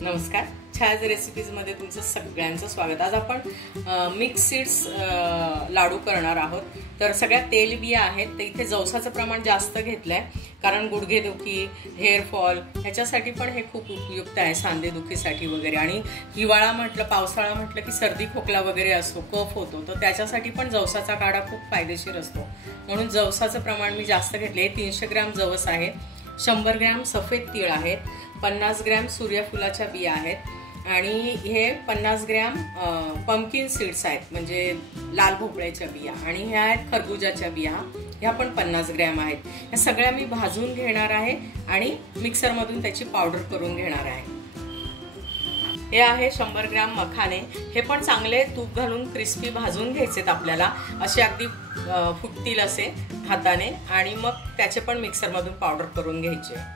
नमस्कार, छायाज रेसिपीज मध्ये तुमचं सगळ्यांचं स्वागत। आज आपण मिक्स सीड्स लाडू करणार आहोत। तर सगळ्या तेल बिया आहेत, तर इथे जवसाचं प्रमाण जास्त घेतलंय कारण गुडघेदुखी, हेअर फॉल ह्याच्यासाठी पण हे खूप उपयुक्त आहे, सांधेदुखीसाठी वगैरे। आणि हिवाळा म्हटलं, पावसाळा म्हटलं की सर्दी खोकला वगैरे असतो, कफ होतो, तर त्याच्यासाठी पण जवसाचा काढा खूप फायदेशीर असतो। म्हणून जवसाचं प्रमाण मी जास्त घेतले। 300 ग्रॅम जवस आहे, 100 ग्रॅम सफेद तीळ आहेत, 50 ग्रॅम सूर्यफुलाच्या बिया आहेत आणि हे 50 ग्रॅम पंपकिन सीड्स आहेत, म्हणजे लाल भोपळ्याच्या बिया, आणि ह्या आहेत खरबुजाच्या बिया, ह्या पण 50 ग्रॅम आहेत। ह्या सगळ्या मी भाजून घेणार आहे आणि मिक्सरमधून त्याची पावडर करून घेणार आहे। हे आहे 100 ग्रॅम मखाने, हे पण चांगले तूप घालून क्रिस्पी भाजून घ्यायचेत आपल्याला, असे अगदी फुटतील असे हाताने, आणि मग त्याचे पण मिक्सरमधून पावडर करून घ्यायचे।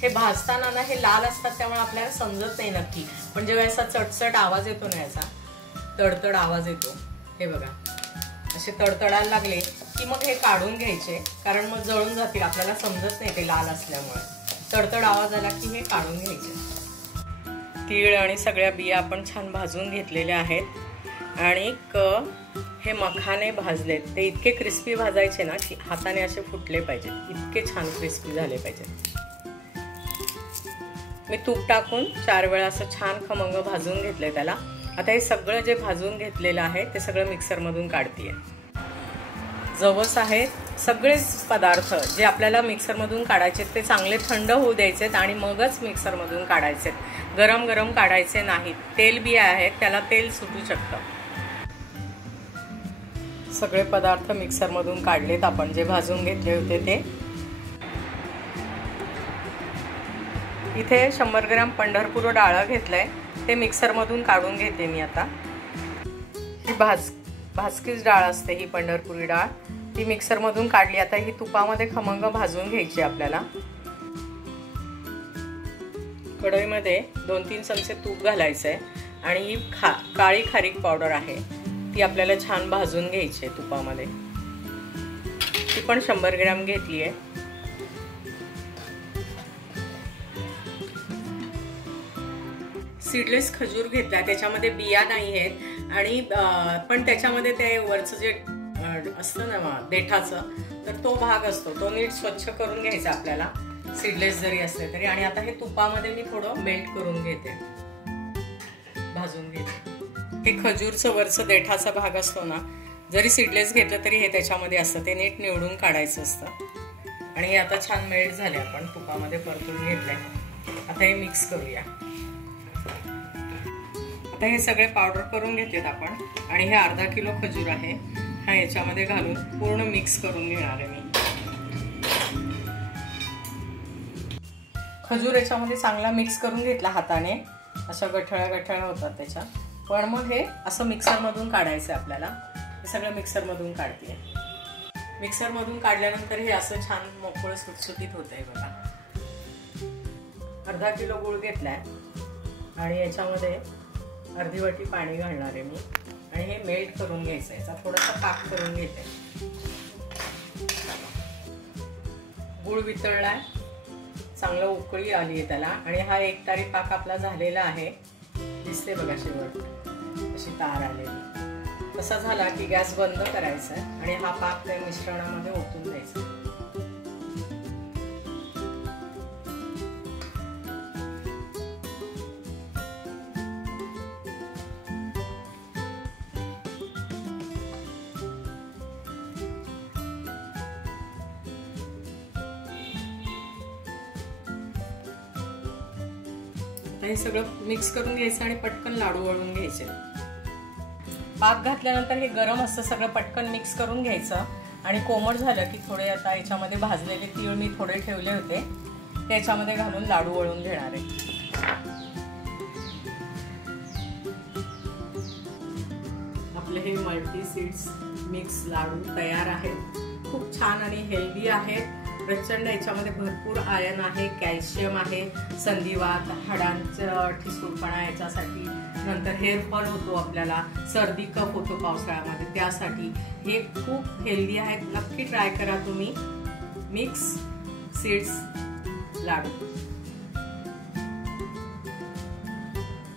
हे भाजताना ना हे लाल असतात त्यामुळे आपल्याला समजत नाही नक्की, पण जेव्हा असा चटचट आवाज येतो ना, याचा तडतड आवाज येतो, हे बघा असे तडतडायला लागले की मग हे काढून घ्यायचे, कारण मग जळून जातील, आपल्याला समजत नाही ते लाल असल्यामुळे। तडतड आवाज आला की हे काढून घ्यायचे। तीळ आणि सगळ्या बिया आपण छान भाजून घेतलेल्या आहेत आणि हे मखाने भाजलेत, ते इतके क्रिस्पी भाजायचे ना की हाताने असे फुटले पाहिजेत, इतके छान क्रिस्पी झाले पाहिजेत। मी तूप टाकून 4 वेळा असं छान खमंग भाजून घेतलंय त्याला। आता हे सगळं जे भाजून घेतलेलं आहे ते सगळं मिक्सरमधून काढतेय। जवस आहे, सगळेच पदार्थ जे आपल्याला मिक्सरमधून काढायचे ते चांगले थंड होऊ द्यायचेत आणि मगच मिक्सरमधून काढायचेत, गरम गरम काढायचे नाहीत। तेल बिया आहेत, त्याला तेल सुटू शकतं। सगळे पदार्थ मिक्सरमधून काढलेत आपण, जे भाजून घेतले होते ते। इथे 100 ग्रॅम पंढरपूर डाळ घेतलंय, ते मिक्सरमधून काढून घेते मी आता। ही भाजकीच डाळ असते, ही पंढरपुरी डाळ, ती मिक्सरमधून काढली। आता ही तुपामध्ये खमंग भाजून घ्यायची आपल्याला। कढईमध्ये 2-3 चमचे तूप घालायचंय आणि ही काळी खारीक पावडर आहे, ती आपल्याला छान भाजून घ्यायची आहे तुपामध्ये। ती पण 100 ग्रॅम घेतली आहे। सीडलेस खजूर घेतला, त्याच्यामध्ये बिया नाही आहेत आणि पण त्याच्यामध्ये ते वरचं जे असतं ना देठाचं, तर तो भाग असतो, तो नीट स्वच्छ करून घ्यायचा आपल्याला, सीडलेस जरी असले तरी। आणि आता हे तुपामध्ये मी थोडं मेल्ट करून घेते, भाजून घेते। हे खजूरचं वरचं देठाचा भाग असतो ना, जरी सीडलेस घेतलं तरी हे त्याच्यामध्ये असतं, ते नीट निवडून काढायचं असतं। आणि हे आता छान मेल्ट झाले, आपण तुपामध्ये परतून घेतलंय। आता हे मिक्स करूया। आता हे सगळे पावडर करून घेतलेत आपण, आणि हे अर्धा किलो खजूर आहे, हा याच्यामध्ये घालून पूर्ण मिक्स करून घेणार आहे मी। खजूर याच्यामध्ये चांगला मिक्स करून घेतला हाताने, अशा गठळ्या गठळ्या होतात त्याच्या, पण मग हे असं मिक्सरमधून काढायचं आपल्याला। हे सगळं मिक्सरमधून काढते। मिक्सरमधून काढल्यानंतर हे असं छान मोकळं सुटसुटीत होतंय बघा। अर्धा किलो गूळ घेतलाय आणि याच्यामध्ये अर्धी वाटी पाणी घालणार आहे मी, आणि हे मेल्ट करून घ्यायचं, याचा थोडासा पाक करून घेते। गूळ वितळलाय, चांगलं उकळी आली आहे त्याला, आणि हा एकतारी पाक आपला झालेला आहे, दिसते बघा शेवट अशी तार आलेली। तसा झाला की गॅस बंद करायचा आणि हा पाक त्या मिश्रणामध्ये ओतून द्यायचा। हे सगळं मिक्स करून घ्यायचं आणि पटकन लाडू वळून घ्यायचे। पाक घातल्यानंतर हे गरम असतं, सगळं पटकन मिक्स करून घ्यायचं, आणि कोमट झालं की थोडे आता याच्यामध्ये भाजलेले तीळ मी थोडे ठेवले होते, त्याच्यामध्ये घालून लाडू वळून घेणार आहे। आपले हे मल्टी सीड्स मिक्स लाडू तयार आहेत, खूप छान आणि हेल्दी आहेत, प्रचंड। याच्यामध्ये भरपूर आयर्न आहे, कॅल्शियम आहे, संधिवात, हाडांचा ठिसूळपणा याच्यासाठी, नंतर हेअर फॉल होतो आपल्याला, सर्दी कफ होतो पावसाळ्यामध्ये, त्यासाठी हे खूप हेल्दी आहेत। नक्की ट्राय करा तुम्ही मिक्स सीड्स लाडू।